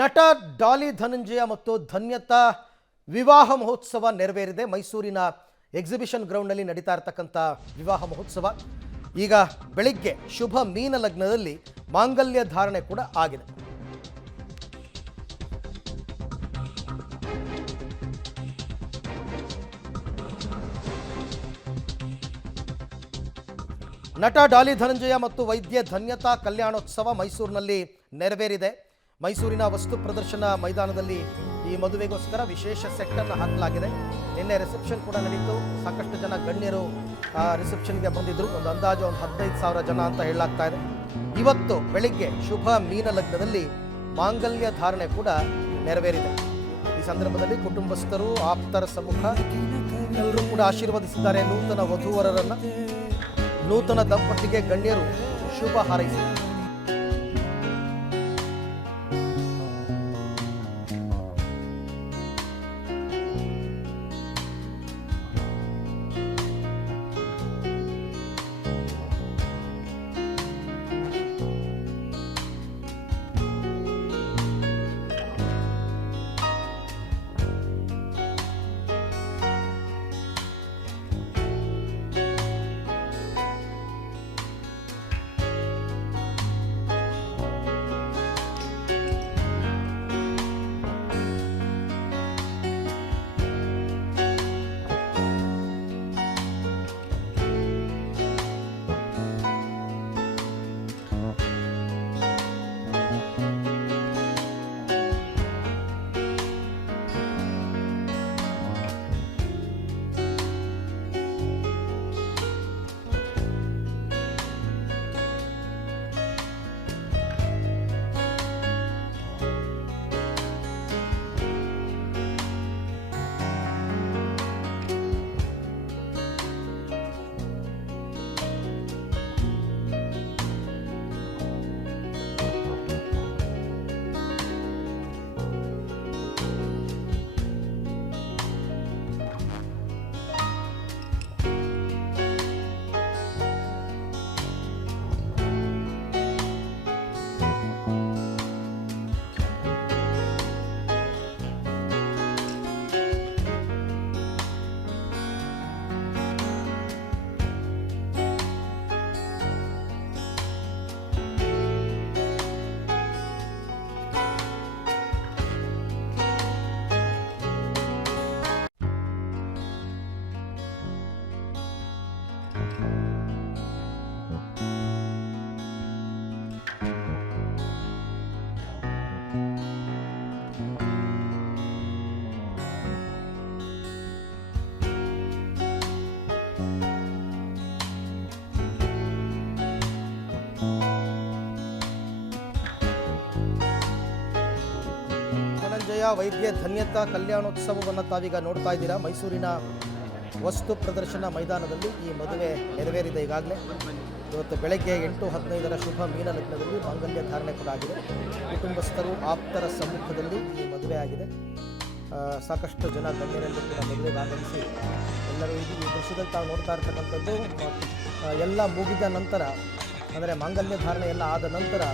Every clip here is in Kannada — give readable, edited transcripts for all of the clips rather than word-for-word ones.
ನಟ ಡಾಲಿ ಧನಂಜಯ ಮತ್ತು ಧನ್ಯತಾ ವಿವಾಹ ಮಹೋತ್ಸವ ನೆರವೇರಿದೆ. ಮೈಸೂರಿನ ಎಕ್ಸಿಬಿಷನ್ ಗ್ರೌಂಡ್ನಲ್ಲಿ ನಡೀತಾ ಇರತಕ್ಕಂಥ ವಿವಾಹ ಮಹೋತ್ಸವ ಈಗ ಬೆಳಿಗ್ಗೆ ಶುಭ ಮೀನ ಲಗ್ನದಲ್ಲಿ ಮಾಂಗಲ್ಯ ಧಾರಣೆ ಕೂಡ ಆಗಿದೆ. ನಟ ಡಾಲಿ ಧನಂಜಯ ಮತ್ತು ವೈದ್ಯೆ ಧನ್ಯತಾ ಕಲ್ಯಾಣೋತ್ಸವ ಮೈಸೂರಿನಲ್ಲಿ ನೆರವೇರಿದೆ. ಮೈಸೂರಿನ ವಸ್ತು ಪ್ರದರ್ಶನ ಮೈದಾನದಲ್ಲಿ ಈ ಮದುವೆಗೋಸ್ಕರ ವಿಶೇಷ ಸೆಟ್ ಅನ್ನು ಹಾಕಲಾಗಿದೆ. ನಿನ್ನೆ ರಿಸೆಪ್ಷನ್ ಕೂಡ ನಡೀತು. ಸಾಕಷ್ಟು ಜನ ಗಣ್ಯರು ರಿಸೆಪ್ಷನ್ಗೆ ಬಂದಿದ್ದರು. ಒಂದು ಅಂದಾಜು 15,000 ಜನ ಅಂತ ಹೇಳಲಾಗ್ತಾ ಇದೆ. ಇವತ್ತು ಬೆಳಿಗ್ಗೆ ಶುಭ ಮೀನ ಲಗ್ನದಲ್ಲಿ ಮಾಂಗಲ್ಯ ಧಾರಣೆ ಕೂಡ ನೆರವೇರಿದೆ. ಈ ಸಂದರ್ಭದಲ್ಲಿ ಕುಟುಂಬಸ್ಥರು, ಆಪ್ತರ ಸಮ್ಮುಖ ಎಲ್ಲರೂ ಕೂಡ ಆಶೀರ್ವದಿಸಿದ್ದಾರೆ ನೂತನ ವಧೂವರರನ್ನು. ನೂತನ ದಂಪತಿಗೆ ಗಣ್ಯರು ಶುಭ ಹಾರೈಸಿದ್ದಾರೆ. ಧನಂಜಯ ವೈದ್ಯೆ ಧನ್ಯತಾ ಕಲ್ಯಾಣೋತ್ಸವವನ್ನು ತಾವೀಗ ನೋಡ್ತಾ ಇದ್ದೀರಾ. ಮೈಸೂರಿನ ವಸ್ತು ಪ್ರದರ್ಶನ ಮೈದಾನದಲ್ಲಿ ಈ ಮದುವೆ ನೆರವೇರಿದೆ. ಈಗಾಗಲೇ ಇವತ್ತು ಬೆಳಗ್ಗೆ 8:15 ಶುಭ ಮೀನ ಲಗ್ನದಲ್ಲಿ ಮಾಂಗಲ್ಯ ಧಾರಣೆ ಕೂಡ ಆಗಿದೆ. ಕುಟುಂಬಸ್ಥರು, ಆಪ್ತರ ಸಮ್ಮುಖದಲ್ಲಿ ಈ ಮದುವೆ ಆಗಿದೆ. ಸಾಕಷ್ಟು ಜನ ಗಣ್ಯರಲ್ಲಿ ಕೂಡ ಮದುವೆಗೆ ಆಗಮಿಸಿ ಎಲ್ಲರೂ ಈ ದೃಶ್ಯದಲ್ಲಿ ತಾವು ನೋಡ್ತಾ ಇರ್ತಕ್ಕಂಥದ್ದು ಎಲ್ಲ ಮುಗಿದ ನಂತರ, ಅಂದರೆ ಮಾಂಗಲ್ಯ ಧಾರಣೆ ಎಲ್ಲ ಆದ ನಂತರ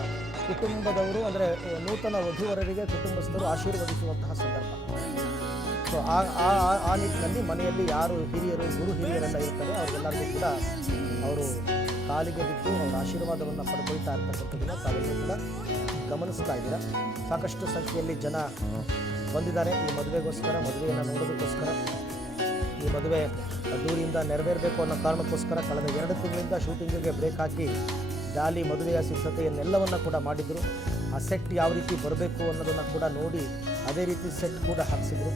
ಕುಟುಂಬದವರು, ಅಂದರೆ ನೂತನ ವಧುವರರಿಗೆ ಕುಟುಂಬಸ್ಥರು ಆಶೀರ್ವದಿಸುವಂತಹ ಸಂದರ್ಭ. ಸೊ ಆ ನಿಟ್ಟಿನಲ್ಲಿ ಮನೆಯಲ್ಲಿ ಯಾರು ಹಿರಿಯರು, ಗುರು ಹಿರಿಯರೆಲ್ಲ ಇರ್ತಾರೆ ಅವರೆಲ್ಲರಿಗೂ ಕೂಡ ಅವರು ಕಾಲಿಗೆ ಬಿದ್ದು ಅವರ ಆಶೀರ್ವಾದವನ್ನು ಪಡ್ಕೊಳ್ತಾ ಇರ್ತಕ್ಕಂಥದ್ದನ್ನು ತಾವೆಲ್ಲರೂ ಕೂಡ ಗಮನಿಸ್ತಾ ಇದ್ದೀರಾ. ಸಾಕಷ್ಟು ಸಂಖ್ಯೆಯಲ್ಲಿ ಜನ ಬಂದಿದ್ದಾರೆ ಈ ಮದುವೆಗೋಸ್ಕರ, ಮದುವೆಯನ್ನು ನೋಡೋದಕ್ಕೋಸ್ಕರ. ಈ ಮದುವೆ ಅದ್ದೂರಿಯಿಂದ ನೆರವೇರಬೇಕು ಅನ್ನೋ ಕಾರಣಕ್ಕೋಸ್ಕರ ಕಳೆದ 2 ತಿಂಗಳಿಂದ ಶೂಟಿಂಗಿಗೆ ಬ್ರೇಕ್ ಹಾಕಿ ಡಾಲಿ ಮದುವೆಯ ಸಿದ್ಧತೆಯನ್ನೆಲ್ಲವನ್ನು ಕೂಡ ಮಾಡಿದರು. ಆ ಸೆಟ್ ಯಾವ ರೀತಿ ಬರಬೇಕು ಅನ್ನೋದನ್ನು ಕೂಡ ನೋಡಿ ಅದೇ ರೀತಿ ಸೆಟ್ ಕೂಡ ಹಾಕಿಸಿದರು.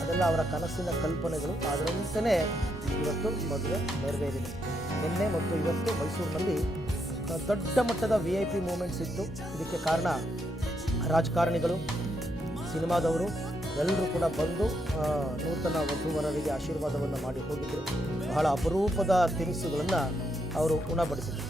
ಅದೆಲ್ಲ ಅವರ ಕನಸಿನ ಕಲ್ಪನೆಗಳು. ಅದರಂತೆಯೇ ಇವತ್ತು ಮದುವೆ ನೆರವೇರಿದೆ. ನಿನ್ನೆ ಮತ್ತು ಇವತ್ತು ಮೈಸೂರಿನಲ್ಲಿ ದೊಡ್ಡ ಮಟ್ಟದ VIP ಮೂಮೆಂಟ್ಸ್ ಇತ್ತು. ಇದಕ್ಕೆ ಕಾರಣ ರಾಜಕಾರಣಿಗಳು, ಸಿನಿಮಾದವರು ಎಲ್ಲರೂ ಕೂಡ ಬಂದು ನೂತನ ವಧುವರರಿಗೆ ಆಶೀರ್ವಾದವನ್ನು ಮಾಡಿ ಹೋಗಿದ್ದರು. ಬಹಳ ಅಪರೂಪದ ತಿನಿಸುಗಳನ್ನು ಅವರು ಉಣಬಡಿಸಿದರು.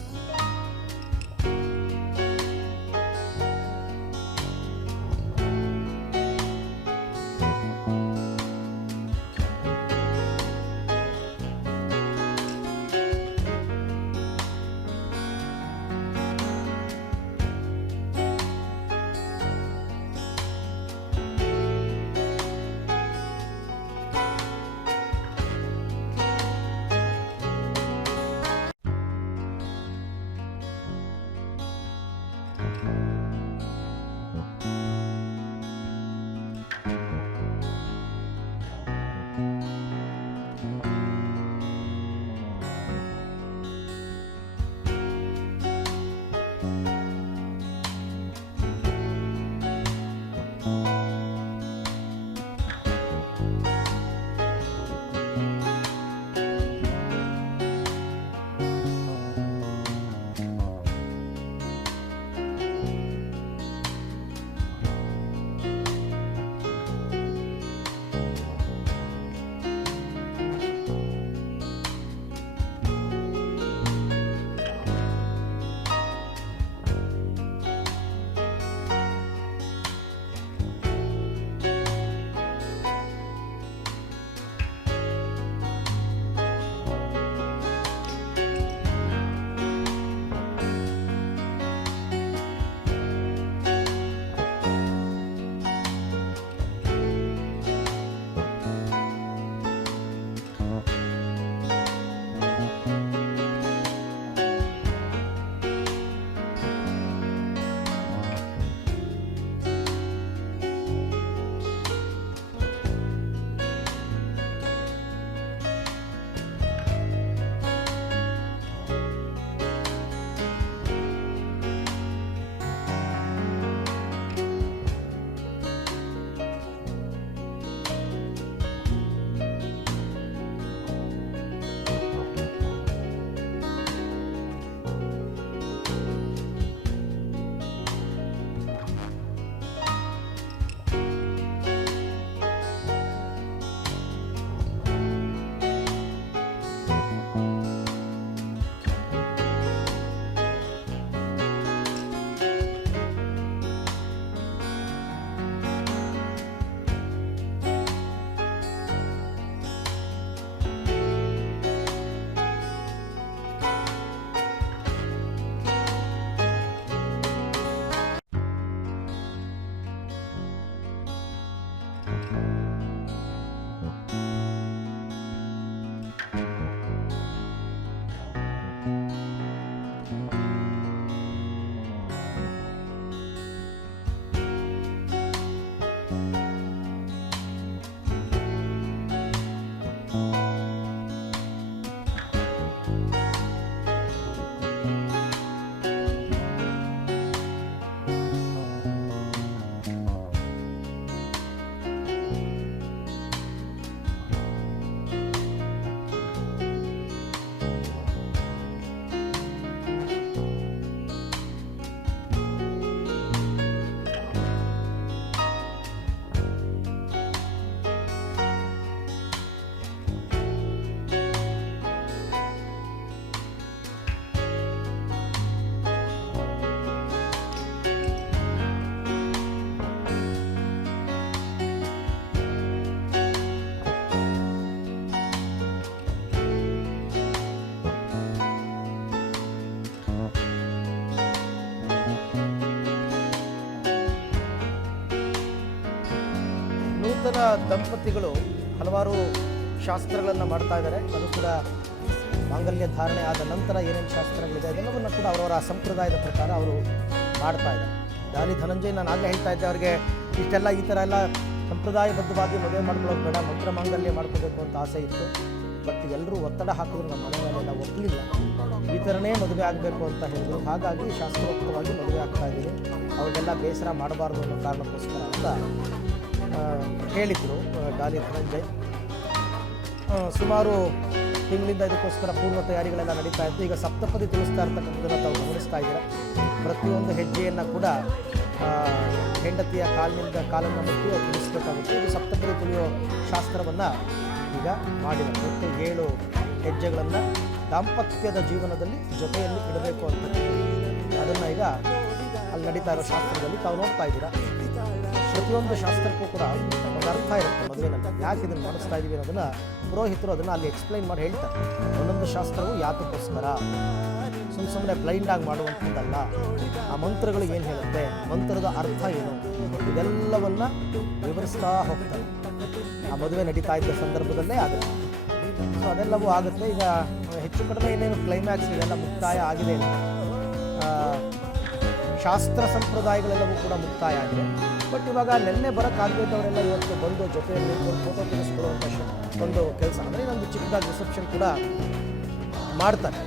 ನೂತನ ದಂಪತಿಗಳು ಹಲವಾರು ಶಾಸ್ತ್ರಗಳನ್ನು ಮಾಡ್ತಾ ಇದ್ದಾರೆ. ಅದು ಕೂಡ ಮಾಂಗಲ್ಯ ಧಾರಣೆ ಆದ ನಂತರ ಏನೇನು ಶಾಸ್ತ್ರಗಳಿದೆ ಅದೆಲ್ಲವನ್ನು ಕೂಡ ಅವರವರ ಸಂಪ್ರದಾಯದ ಪ್ರಕಾರ ಅವರು ಮಾಡ್ತಾ ಇದ್ದಾರೆ. ದಾನಿ ಧನಂಜಯ್, ನಾನು ಆಗಲೇ ಹೇಳ್ತಾ ಇದ್ದೆ, ಅವರಿಗೆ ಇಷ್ಟೆಲ್ಲ ಈ ಥರ ಎಲ್ಲ ಸಂಪ್ರದಾಯಬದ್ಧವಾಗಿ ಮದುವೆ ಮಾಡ್ಕೊಳ್ಳೋದು ಬೇಡ, ಮಂತ್ರ ಮಾಂಗಲ್ಯ ಮಾಡ್ಕೋಬೇಕು ಅಂತ ಆಸೆ ಇತ್ತು. ಬಟ್ ಎಲ್ಲರೂ ಒತ್ತಡ ಹಾಕಿದ್ರು, ನಮ್ಮ ಮನೆ ಮೇಲೆಲ್ಲ ಒಪ್ಪಲಿಲ್ಲ, ಈ ಥರನೇ ಮದುವೆ ಆಗಬೇಕು ಅಂತ ಹೇಳಿದ್ರು. ಹಾಗಾಗಿ ಶಾಸ್ತ್ರೋಕ್ತವಾಗಿ ಮದುವೆ ಆಗ್ತಾ ಇದ್ದೀವಿ, ಅವ್ರಿಗೆಲ್ಲ ಬೇಸರ ಮಾಡಬಾರ್ದು ಅನ್ನೋ ಕಾರಣಕ್ಕೋಸ್ಕರ ಅಂತ ಹೇಳಿದರು ಡಾಲಿ ಧನಂಜಯ್. ಸುಮಾರು ತಿಂಗಳಿಂದ ಇದಕ್ಕೋಸ್ಕರ ಪೂರ್ವ ತಯಾರಿಗಳೆಲ್ಲ ನಡೀತಾ ಇತ್ತು. ಈಗ ಸಪ್ತಪದಿ ತಿಳಿಸ್ತಾ ಇರ್ತಕ್ಕಂಥದ್ದನ್ನು ತಾವು ಗಮನಿಸ್ತಾ ಇದ್ದೀರಾ. ಪ್ರತಿಯೊಂದು ಹೆಜ್ಜೆಯನ್ನು ಕೂಡ ಹೆಂಡತಿಯ ಕಾಲನ್ನು ಮುಟ್ಟಿ ತಿಳಿಸಬೇಕಾಗುತ್ತೆ. ಇದು ಸಪ್ತಪದಿ ತಿಳಿಯೋ ಶಾಸ್ತ್ರವನ್ನು ಈಗ ಮಾಡಿದ್ದಾರೆ. ಮತ್ತು 7 ಹೆಜ್ಜೆಗಳನ್ನು ದಾಂಪತ್ಯದ ಜೀವನದಲ್ಲಿ ಜೊತೆಯಲ್ಲಿ ಇಡಬೇಕು ಅಂತ ಅದನ್ನು ಈಗ ಅಲ್ಲಿ ನಡೀತಾ ಇರೋ ಶಾಸ್ತ್ರದಲ್ಲಿ ತಾವು ನೋಡ್ತಾ ಇದ್ದೀರಾ. ಪ್ರತಿಯೊಂದು ಶಾಸ್ತ್ರಕ್ಕೂ ಕೂಡ ಒಂದು ಅರ್ಥ ಇರುತ್ತೆ ಮದುವೆನಲ್ಲಿ. ಯಾಕೆ ಇದನ್ನು ಮಾಡಿಸ್ತಾ ಇದ್ದೀವಿ ಅನ್ನೋದನ್ನು ಪುರೋಹಿತರು ಅದನ್ನು ಅಲ್ಲಿ ಎಕ್ಸ್ಪ್ಲೈನ್ ಮಾಡಿ ಹೇಳ್ತಾರೆ. ಒಂದೊಂದು ಶಾಸ್ತ್ರವು ಯಾತಕ್ಕೋಸ್ಕರ, ಸುಮ್ಮನೆ ಬ್ಲೈಂಡಾಗಿ ಮಾಡುವಂಥದ್ದಲ್ಲ. ಆ ಮಂತ್ರಗಳು ಏನು ಹೇಳುತ್ತೆ, ಮಂತ್ರದ ಅರ್ಥ ಏನು, ಇದೆಲ್ಲವನ್ನು ವಿವರಿಸ್ತಾ ಹೋಗ್ತಾರೆ. ಆ ಮದುವೆ ನಡೀತಾ ಇದ್ದ ಸಂದರ್ಭದಲ್ಲೇ ಆಗುತ್ತೆ. ಸೊ ಅದೆಲ್ಲವೂ ಆಗುತ್ತೆ. ಈಗ ಹೆಚ್ಚು ಕಡಿಮೆ ಏನೇನು ಕ್ಲೈಮ್ಯಾಕ್ಸ್ ಇದೆಲ್ಲ ಮುಕ್ತಾಯ ಆಗಿದೆ. ಶಾಸ್ತ್ರ ಸಂಪ್ರದಾಯಗಳೆಲ್ಲವೂ ಕೂಡ ಮುಕ್ತಾಯ ಆಗಿದೆ. ಬಟ್ ಇವಾಗ ನೆನ್ನೆ ಬರೋಕ್ಕಾಗದಿದ್ದವರೆಲ್ಲ ಇವತ್ತು ಬಂದು ಜೊತೆಯಲ್ಲಿ ಒಂದು ಫೋಟೋ ತೆಗೆಸ್ಕೊಳ್ಳುವಂಥ ಒಂದು ಕೆಲಸ, ಅಂದರೆ ಇನ್ನೊಂದು ಚಿಕ್ಕದಾಗಿ ರಿಸೆಪ್ಷನ್ ಕೂಡ ಮಾಡ್ತಾರೆ.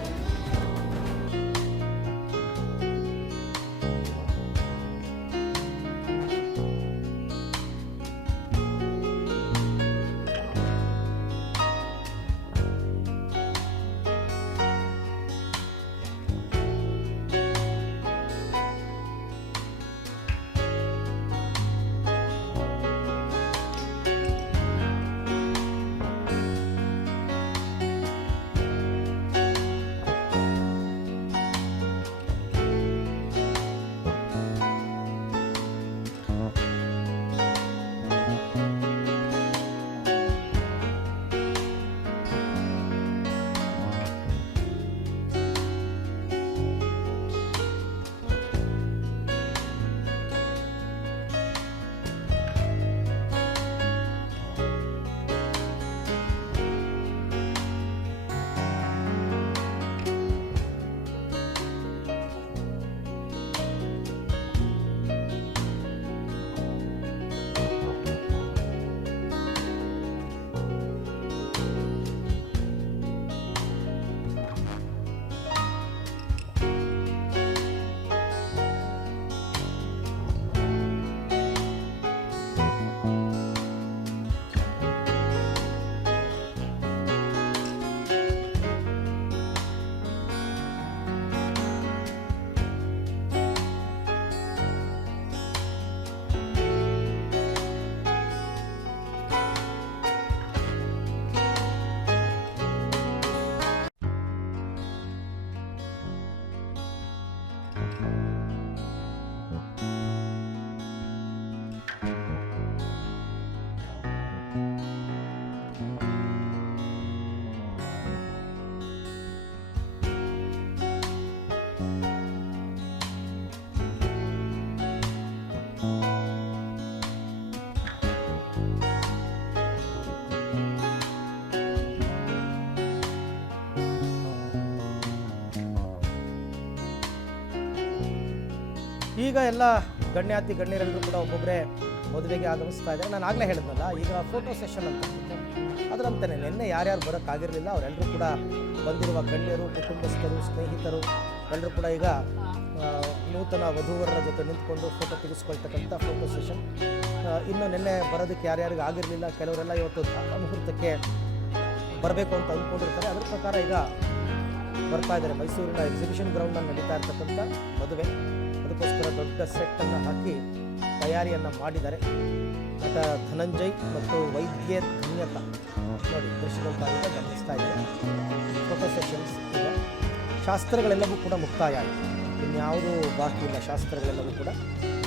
ಈಗ ಎಲ್ಲ ಗಣ್ಯಾತಿ ಗಣ್ಯರೆಲ್ಲರೂ ಕೂಡ ಒಬ್ಬೊಬ್ಬರೇ ಮದುವೆಗೆ ಆಗಮಿಸ್ತಾ ಇದ್ದಾರೆ. ನಾನು ಆಗಲೇ ಹೇಳಿದ್ನಲ್ಲ, ಈಗ ಫೋಟೋ ಸೆಷನ್ ಅಂತ ಅದರಂತೆಯೇ ನಿನ್ನೆ ಯಾರ್ಯಾರು ಬರೋಕ್ಕಾಗಿರಲಿಲ್ಲ ಅವರೆಲ್ಲರೂ ಕೂಡ ಬಂದಿರುವ ಗಣ್ಯರು, ಕುಟುಂಬಸ್ಥರು, ಸ್ನೇಹಿತರು ಎಲ್ಲರೂ ಕೂಡ ಈಗ ನೂತನ ವಧೂವರರ ಜೊತೆ ನಿಂತ್ಕೊಂಡು ಫೋಟೋ ತೆಗೆಸ್ಕೊಳ್ತಕ್ಕಂಥ ಫೋಟೋ ಸೆಷನ್. ಇನ್ನು ನಿನ್ನೆ ಬರೋದಕ್ಕೆ ಯಾರ್ಯಾರಿಗೆ ಆಗಿರಲಿಲ್ಲ, ಕೆಲವರೆಲ್ಲ ಇವತ್ತು ಮುಹೂರ್ತಕ್ಕೆ ಬರಬೇಕು ಅಂತ ಅಂದ್ಕೊಂಡಿರ್ತಾರೆ. ಅದರ ಪ್ರಕಾರ ಈಗ ಬರ್ತಾ ಇದ್ದಾರೆ. ಮೈಸೂರಿನ ಎಕ್ಸಿಬಿಷನ್ ಗ್ರೌಂಡ್ನಲ್ಲಿ ನಡೀತಾ ಇರ್ತಕ್ಕಂಥ ಮದುವೆ, ಅದಕ್ಕೋಸ್ಕರ ದೊಡ್ಡ ಸೆಟ್ಟನ್ನು ಹಾಕಿ ತಯಾರಿಯನ್ನು ಮಾಡಿದ್ದಾರೆ. ನಟ ಧನಂಜಯ್ ಮತ್ತು ವೈದ್ಯೆ ಧನ್ಯತಾ ನೋಡಿ ದೃಶ್ಯದಲ್ಲಿ ಗಮನಿಸ್ತಾ ಇದ್ದಾರೆ. ಫೋಟೋ ಸೆಷನ್ಸ್ ಈಗ ಶಾಸ್ತ್ರಗಳೆಲ್ಲವೂ ಕೂಡ ಮುಕ್ತಾಯ ಆಯಿತು. ಇನ್ಯಾವುದೂ ಬಾಕಿ ಇಲ್ಲ. ಶಾಸ್ತ್ರಗಳೆಲ್ಲವೂ ಕೂಡ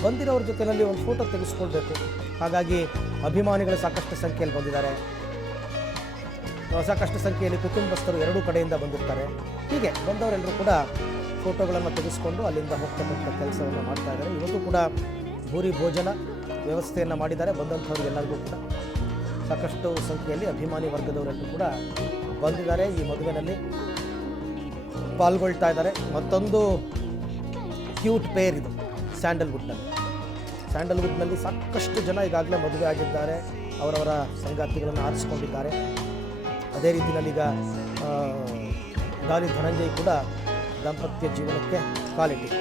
ಬಂದಿರೋರ ಜೊತೆಯಲ್ಲಿ ಒಂದು ಫೋಟೋ ತೆಗೆಸ್ಕೊಳ್ಬೇಕು. ಹಾಗಾಗಿ ಅಭಿಮಾನಿಗಳು ಸಾಕಷ್ಟು ಸಂಖ್ಯೆಯಲ್ಲಿ ಬಂದಿದ್ದಾರೆ. ಸಾಕಷ್ಟು ಸಂಖ್ಯೆಯಲ್ಲಿ ಕುಟುಂಬಸ್ಥರು ಎರಡೂ ಕಡೆಯಿಂದ ಬಂದಿರ್ತಾರೆ. ಹೀಗೆ ಬಂದವರೆಲ್ಲರೂ ಕೂಡ ಫೋಟೋಗಳನ್ನು ತೆಗೆಸ್ಕೊಂಡು ಅಲ್ಲಿಂದ ಹೋಗ್ತಕ್ಕಂಥ ಕೆಲಸವನ್ನು ಮಾಡ್ತಾ ಇದ್ದಾರೆ. ಇವತ್ತು ಕೂಡ ಭೂರಿ ಭೋಜನ ವ್ಯವಸ್ಥೆಯನ್ನು ಮಾಡಿದ್ದಾರೆ. ಬಂದಂಥವ್ರಿಗೆಲ್ಲರಿಗೂ ಕೂಡ ಸಾಕಷ್ಟು ಸಂಖ್ಯೆಯಲ್ಲಿ ಅಭಿಮಾನಿ ವರ್ಗದವರೆಲ್ಲರೂ ಕೂಡ ಬಂದಿದ್ದಾರೆ. ಈ ಮದುವೆಯಲ್ಲಿ ಪಾಲ್ಗೊಳ್ತಾ ಇದ್ದಾರೆ. ಮತ್ತೊಂದು ಕ್ಯೂಟ್ ಪೇರ್ ಇದು ಸ್ಯಾಂಡಲ್ವುಡ್ನಲ್ಲಿ ಸಾಕಷ್ಟು ಜನ ಈಗಾಗಲೇ ಮದುವೆ ಆಗಿದ್ದಾರೆ. ಅವರವರ ಸಂಗಾತಿಗಳನ್ನು ಆರಿಸ್ಕೊಂಡಿದ್ದಾರೆ. ಅದೇ ರೀತಿಯಲ್ಲಿ ಈಗ ಡಾಲಿ ಧನಂಜಯ್ ಕೂಡ ದಾಂಪತ್ಯ ಜೀವನಕ್ಕೆ ಕಾಲಿಟ್ಟಿದೆ.